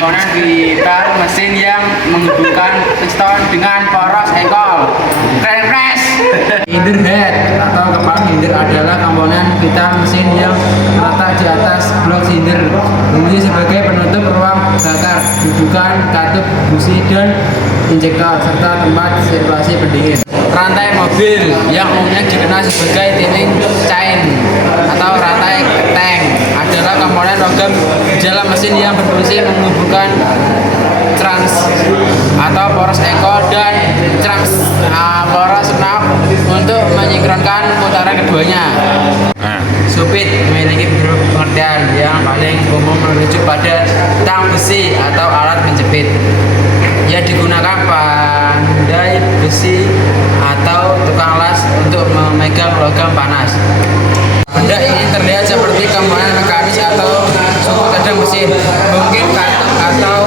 komponen vital mesin yang menghubungkan piston dengan poros engkol. Press. Hinder head atau kepala hinder adalah komponen vital mesin yang terletak di atas blok hinder, berfungsi sebagai penutup ruang bakar, dudukan, katup busi dan injektor, serta tempat sirkulasi pendingin. Rantai mobil yang umumnya dikenal sebagai timing chain atau rantai tank adalah komponen logam di dalam mesin yang berfungsi menghubungkan trans atau poros engkol dan trans poros knob untuk menyinkronkan putaran keduanya. Supit memiliki beberapa pengertian yang paling umum merujuk pada tang besi atau alat menjepit yang digunakan pandai besi atau tukang las untuk memegang logam panas. Benda ini terlihat seperti komponen mekanis atau suku cadang mesin, mungkin katup atau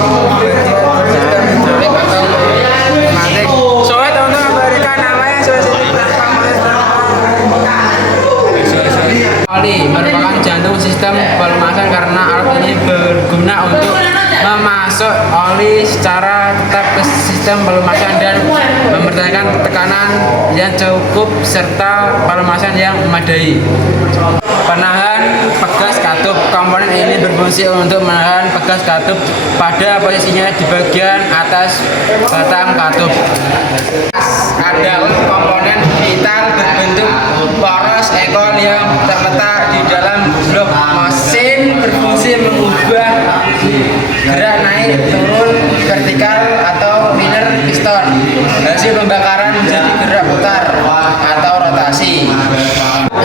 sistem hidrolik atau pneumatik. Soalnya untuk memberikan namanya oli merupakan jantung sistem pelumasan karena alat ini berguna untuk memasuk oli secara tetap ke sistem pelumasan dan mempertahankan tekanan yang cukup serta pelumasan yang memadai. Penahan pegas katup. Komponen ini berfungsi untuk menahan pegas katup pada posisinya di bagian atas batang katup. Adalah komponen vital berbentuk poros engkol yang terletak di dalam blok mesin, berfungsi mengubah gerak naik turun vertikal atau linear piston hasil pembakaran menjadi gerak putar atau rotasi.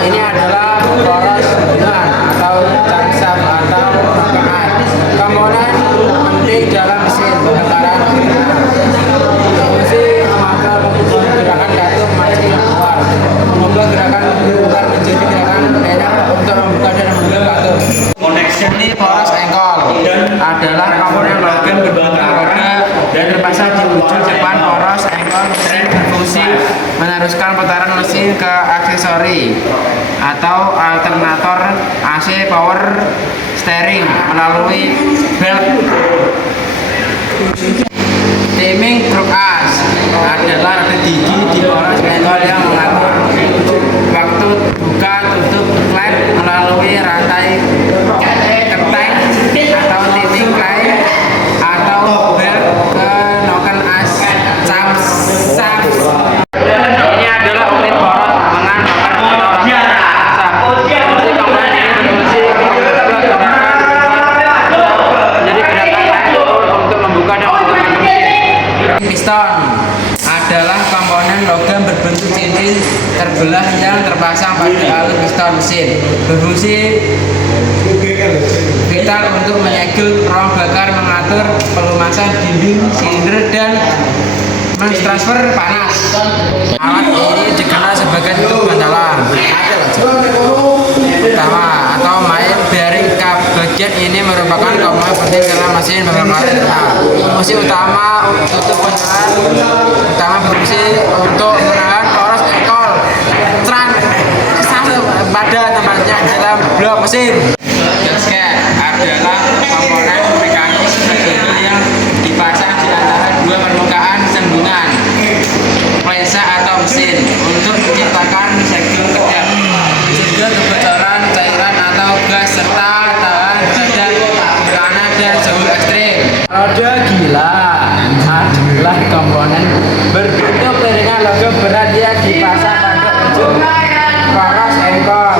Ini adalah poros hubungan atau camshaft atau rangkaian. Komponen penting dalam mesin pembakaran berfungsi mengatur gerakan katup maju dan keluar, mengubah gerakan keluar menjadi gerakan linear untuk membuka dan menutup katup. Ini poros engkol adalah komponen logam berbentuk roda dan terpasang di ujung depan poros engkol mesin, berfungsi meneruskan putaran mesin ke aksesori atau alternator AC power steering melalui belt. Timing truk as adalah roda gigi di poros engkol yang mengatur waktu buka tutup klep melalui rantai keteng atau titik klep atau belt ke noken as camshaft. Ini adalah unit poros lengan noken atau camshaft. Fungsi komponen ini berfungsi menjadi gerakan naik untuk membuka dan menutup mesin. Piston adalah komponen logam berbentuk cincin terbelah yang terpasang pada alur piston mesin, berfungsi vital untuk menyegel ruang bakar, mengatur pelumasan dinding silinder dan mentransfer panas. Alat ini dikenal sebagai tutup bantalan utama atau main bearing cup. Bagian ini merupakan komponen penting dalam mesin pembakaran internal. Fungsi utama tutup bantalan utama berfungsi untuk menahan poros engkol trans pada tempatnya dalam blok mesin. Gasket adalah komponen mekanis segel yang dipasang di antara dua permukaan sambungan lensa atau mesin untuk menciptakan segel kedap, segel kebocoran cairan atau gas serta tahan terhadap tekanan dan suhu ekstrim. Roda gila adalah komponen berbentuk piringan logam berat yang dipasang pada ujung poros engkol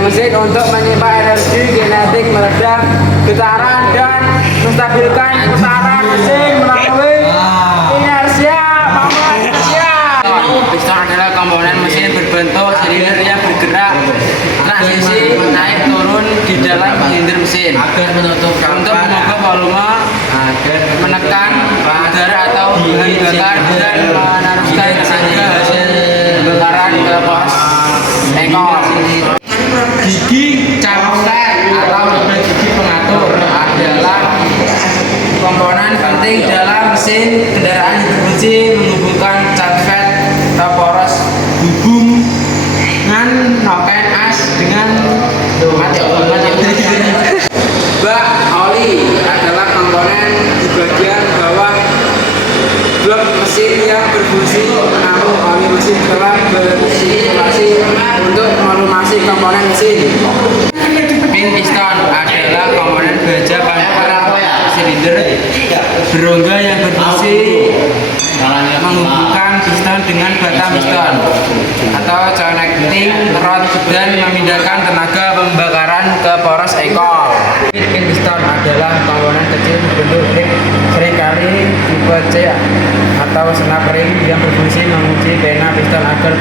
mesin untuk menyimpan energi kinetik, meredam getaran dan menstabilkan putaran mesin melalui inersia. Piston adalah komponen mesin berbentuk silinder yang bergerak transisi naik turun di dalam silinder mesin untuk mengubah volume, menekan udara atau bahan bakar dan meneruskan tenaga hasil bakaran ke poros engkol. Gigi camshaft atau roda gigi pengatur adalah komponen penting dalam mesin kendaraan yang berfungsi menghubungkan camshaft atau poros hubungan noken as dengan bak oli mesin yang berfungsi menampung oli mesin telah bersirkulasi untuk melumasi komponen mesin. Pin piston adalah komponen baja pada silinder berongga yang berfungsi menghubungkan piston dengan batang piston atau connecting rod dan memindahkan tenaga pembakaran ke poros ekor. Pin piston adalah komponen kecil berbentuk ring, seringkali tipe C atau snap ring yang berfungsi mengunci pena piston agar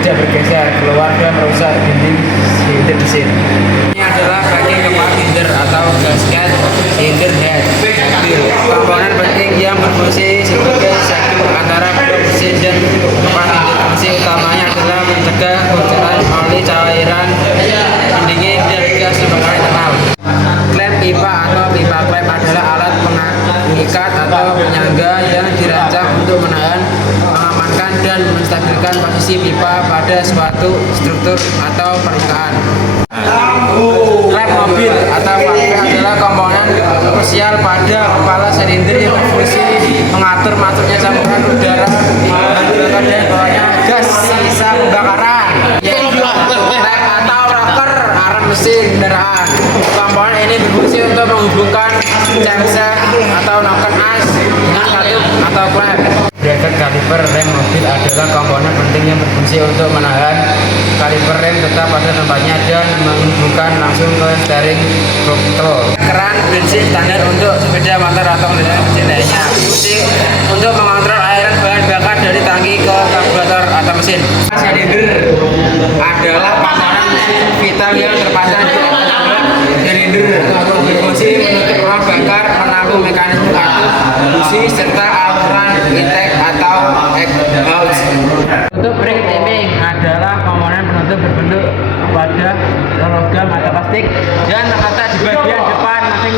tidak bergeser keluar dan merusak dinding silinder mesin. Ini adalah bagian kepala silinder atau gasket silinder head. Komponen penting yang berfungsi sebagai satu antara blok mesin dan kepala silinder mesin utamanya adalah mencegah bocoran oli cairan pendingin dan gas pembakaran internal. Klep pipa atau pipa klep adalah alat pengikat atau penyangga yang dirancang untuk menahan, mengamankan dan menstabilkan posisi pipa pada suatu struktur atau permukaan. Klep mobil atau valve adalah komponen krusial pada kepala silinder yang berfungsi mengatur masuknya saluran udara dan bawahnya gas sisa pembakaran. Klep atau rocker arm mesin kendaraan. Komponen ini berfungsi untuk menghubungkan crankshaft atau noken as dengan katup atau klep. Bracket kaliper rem mobil adalah komponen penting yang berfungsi untuk menahan kaliper rem tetap pada tempatnya dan menghubungkan langsung ke steering throttle. Keran bensin standar untuk sepeda motor atau kendaraan kecil lainnya. Fungsi untuk mengontrol aliran bahan bakar dari tangki ke karburator atau mesin. Silinder adalah komponen mesin vital yang terpasang di atas blok silinder. Berfungsi menutup ruang bakar, menampung mekanisme aktif, busi serta aluran intake atau exhaust. Untuk brake timing adalah komponen penutup berbentuk wadah logam atau plastik dan terletak di bagian depan masing